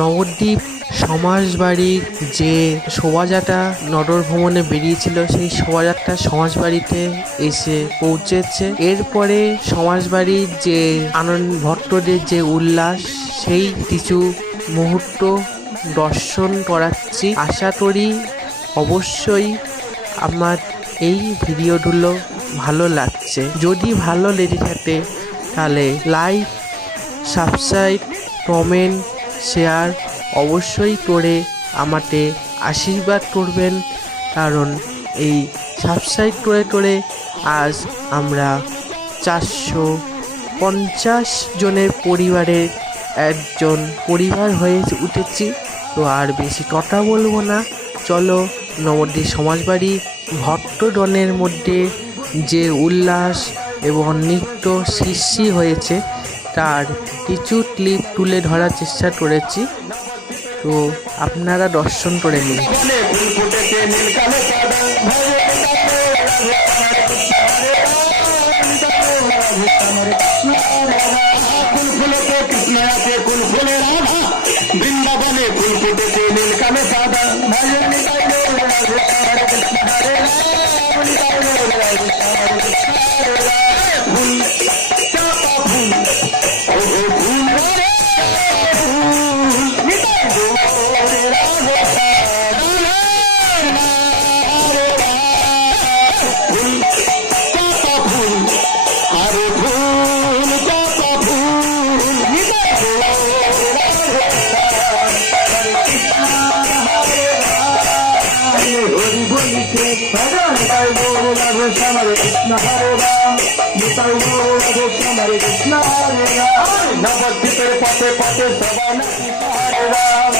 নবদ্বীপ সমাজবাড়ির যে শোভাযাত্রা নগর ভ্রমণে বেরিয়েছিল, সেই শোভাযাত্রা সমাজবাড়িতে এসে পৌঁছেছে। এরপরে সমাজবাড়ির যে আনন্দ, ভক্তদের যে উল্লাস, সেই কিছু মুহূর্ত দর্শন করাচ্ছি। আশা করি অবশ্যই আমার এই ভিডিওগুলো ভালো লাগছে। যদি ভালো লেগে থাকে, তাহলে লাইক সাবস্ক্রাইব কমেন্ট শেয়ার অবশ্যই করে আমাকে আশীর্বাদ করবেন, কারণ এই সাবস্ক্রাইব করে করে আজ আমরা চারশো পঞ্চাশ জনের পরিবারের একজন পরিবার হয়ে উঠেছি। তো আর বেশি কথা বলব না। চলো নবদ্বীপ সমাজবাড়ি ভক্তগণের মধ্যে যে উল্লাস এবং নৃত্য সৃষ্টি হয়েছে তার কিছু ক্লিপ তুলে ধরার চেষ্টা করেছি। তো আপনারা দর্শন করে নিন। বনে कृष्ण हरे कृष्ण हरे राम भक्ति तेरे पते पते भगवान हरे राम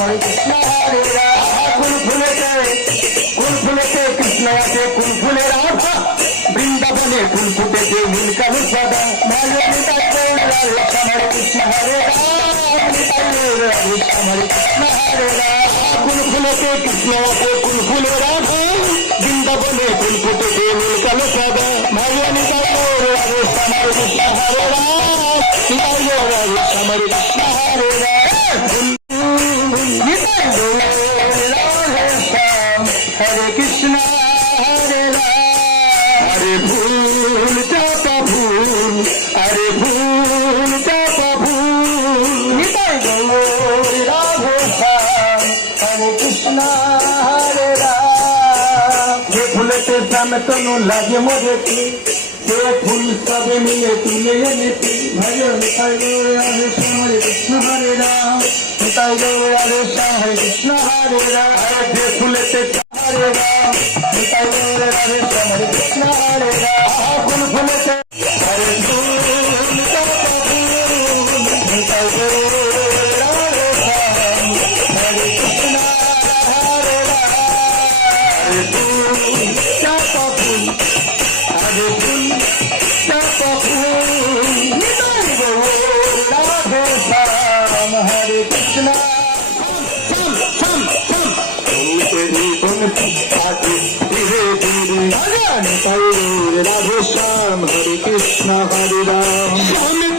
हरे कृष्ण हरे राम कुल फुले ते कुल फुले ते कृष्ण ते कुल फुले राधा वृंदावने कुल फुटे ते उनका सदा माले लक्षण हरे कृष्ण हरे राम हरे कृष्ण हरे राम कुल फुले ते कृष्ण ते कुल হরে কৃষ্ণ হরে রাম। যে ফুলেতে শ্যাম তনু লাগে মরেছি সে ফুল সবে মিলে তুলে এনেছি ভজন রাধে শ্যাম হরে কৃষ্ণ হরে রাম। রাধে শ্যাম হরে কৃষ্ণ হরে রাম। যে ফুলেতে হরে রাম। গৌর রাধে হরে কৃষ্ণ হরে রাম। ফুল ফুলেতে রাধে শ্যাম হরে কৃষ্ণ হরে রাম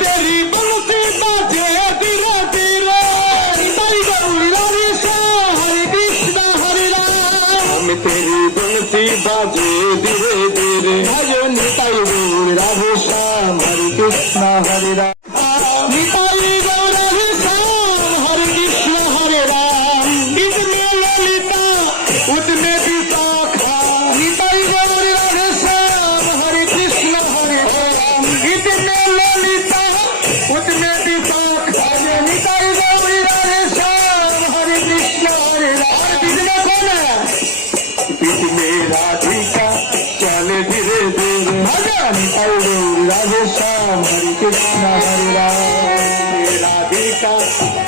धीरे भजन करो राधे श्याम हरे कृष्ण हरे राम राधिका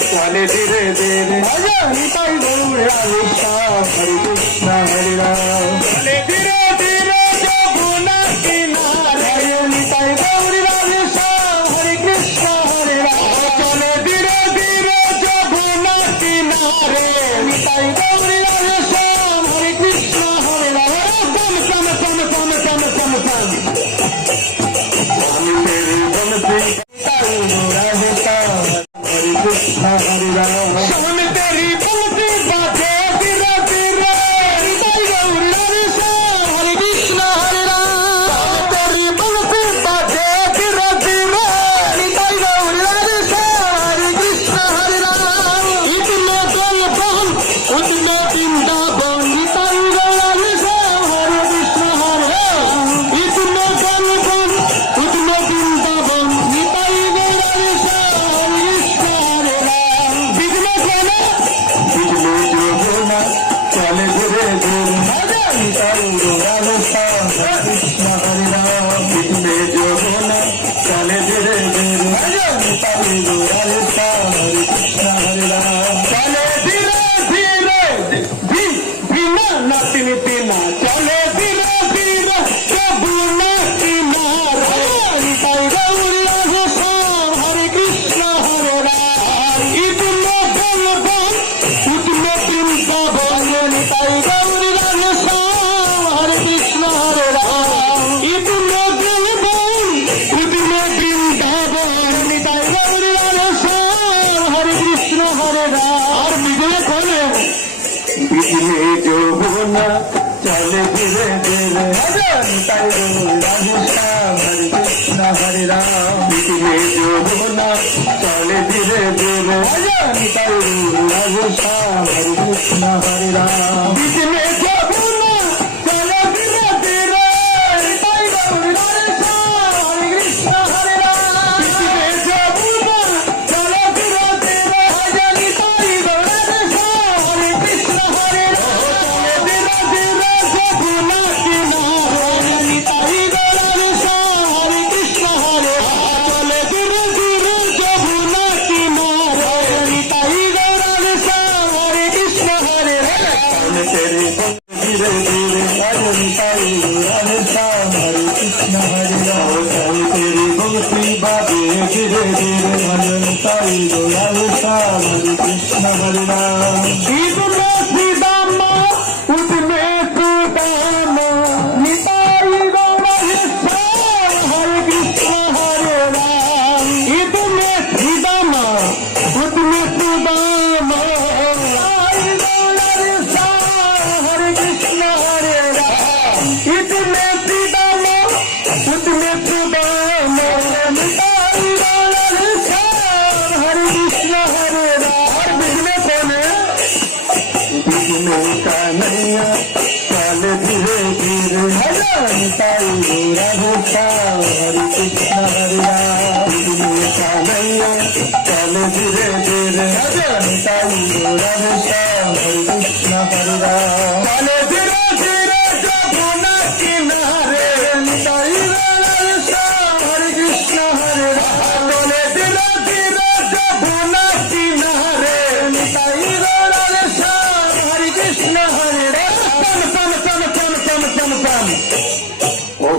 चले धीरे धीरे भजन करो राधे श्याम हरे कृष्ण हरे राम हरे राम धीरे जोना चले धीरे धीरे भजन तरुण रघुश्याम हरे कृष्ण हरे राम ধীরে ধীরে হরেন তাই দয়াল শ্যাম হরে কৃষ্ণ হরে রাম ইদমে শ্রীদামা উদমে সুদামা নিতাই গৌরহেশা হরে কৃষ্ণ হরে রাম ইদমে শ্রীদামা উদমে সুদামা নিতাই গৌরহেশা হরে কৃষ্ণ হরে রাম ইদমে తలదయ్య తలదిరే దిరే కృష్ణ హరిరా తలదిరే దిరే జమున కినారే హరి కృష్ణ హరిరా తలదిరే దిరే జమున కినారే హరి కృష్ణ హరిరా పన్ పన్ పన్ పన్ పన్ పన్ పన్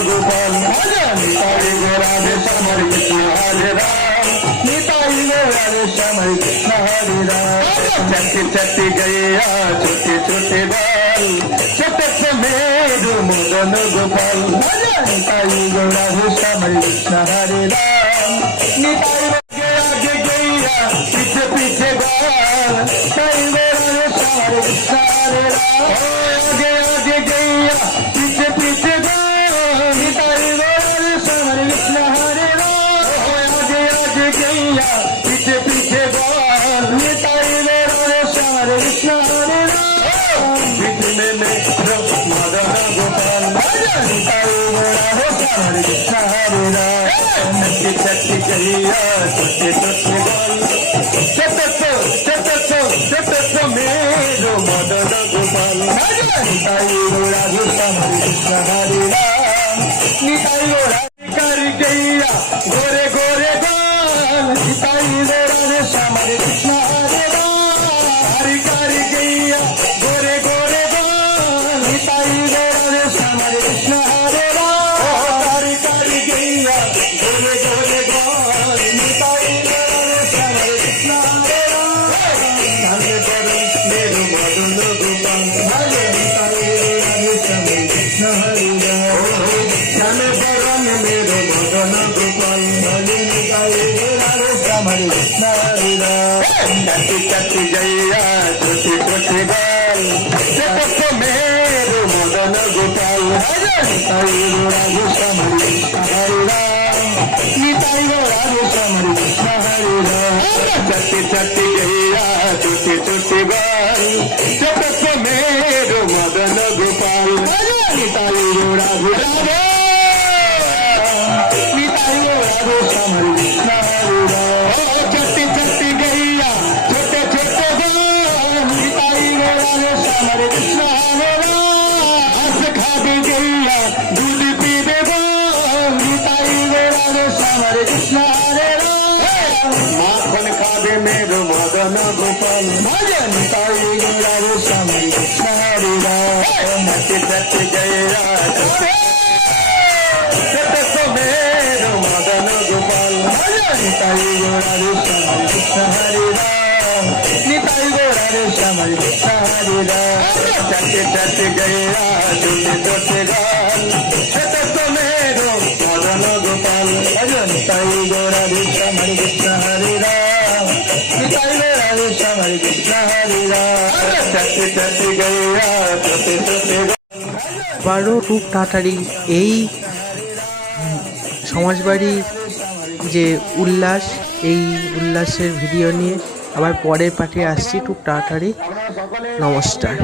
গোপাল হরি রাধে শ্যামল কৃষ্ণ হরে রাম নিতাই রাধে শ্যামল কৃষ্ণ হরে পিছে राम नच्ची चच्ची गैया छोटे छोटे बाल चटचो चटचो चटचो मेरो मदन गोपाल निताई गो राधे श्याम हरे कृष्ण हरे राम निताई गो राधिकारी गैया गोरे गोरे गाल निताई गो राधे श्याम हरे कृष्ण গাইরা কাটি কাটি গাইয়া ছোটি ছোটি গান সে কত মেয়ের মদন গোপাল তাই রাজু সামারি তাই রাজু সামারি भजन निताई गो राधे श्याम हरे कृष्ण हरे राम चट्टी चट्टी गैया चटक मेरो मदन गोपाल निताई गो राधे श्याम हरे कृष्ण हरे राम निताई गो राधे श्याम हरे कृष्ण हरे राम चटे चटे गया छोटे छोटे गाल चटक मेरो मदन गोपाल निताई गो राधे श्याम हरे कृष्ण हरे राम निताई गो राधे श्याम हरे कृष्ण हरे राम चटे चटे गया छोटे छोटे गाल আবারও খুব তাড়াতাড়ি এই সমাজবাড়ির যে উল্লাস এই উল্লাসের ভিডিও নিয়ে আবার পরের পাঠে আসছি খুব তাড়াতাড়ি নমস্কার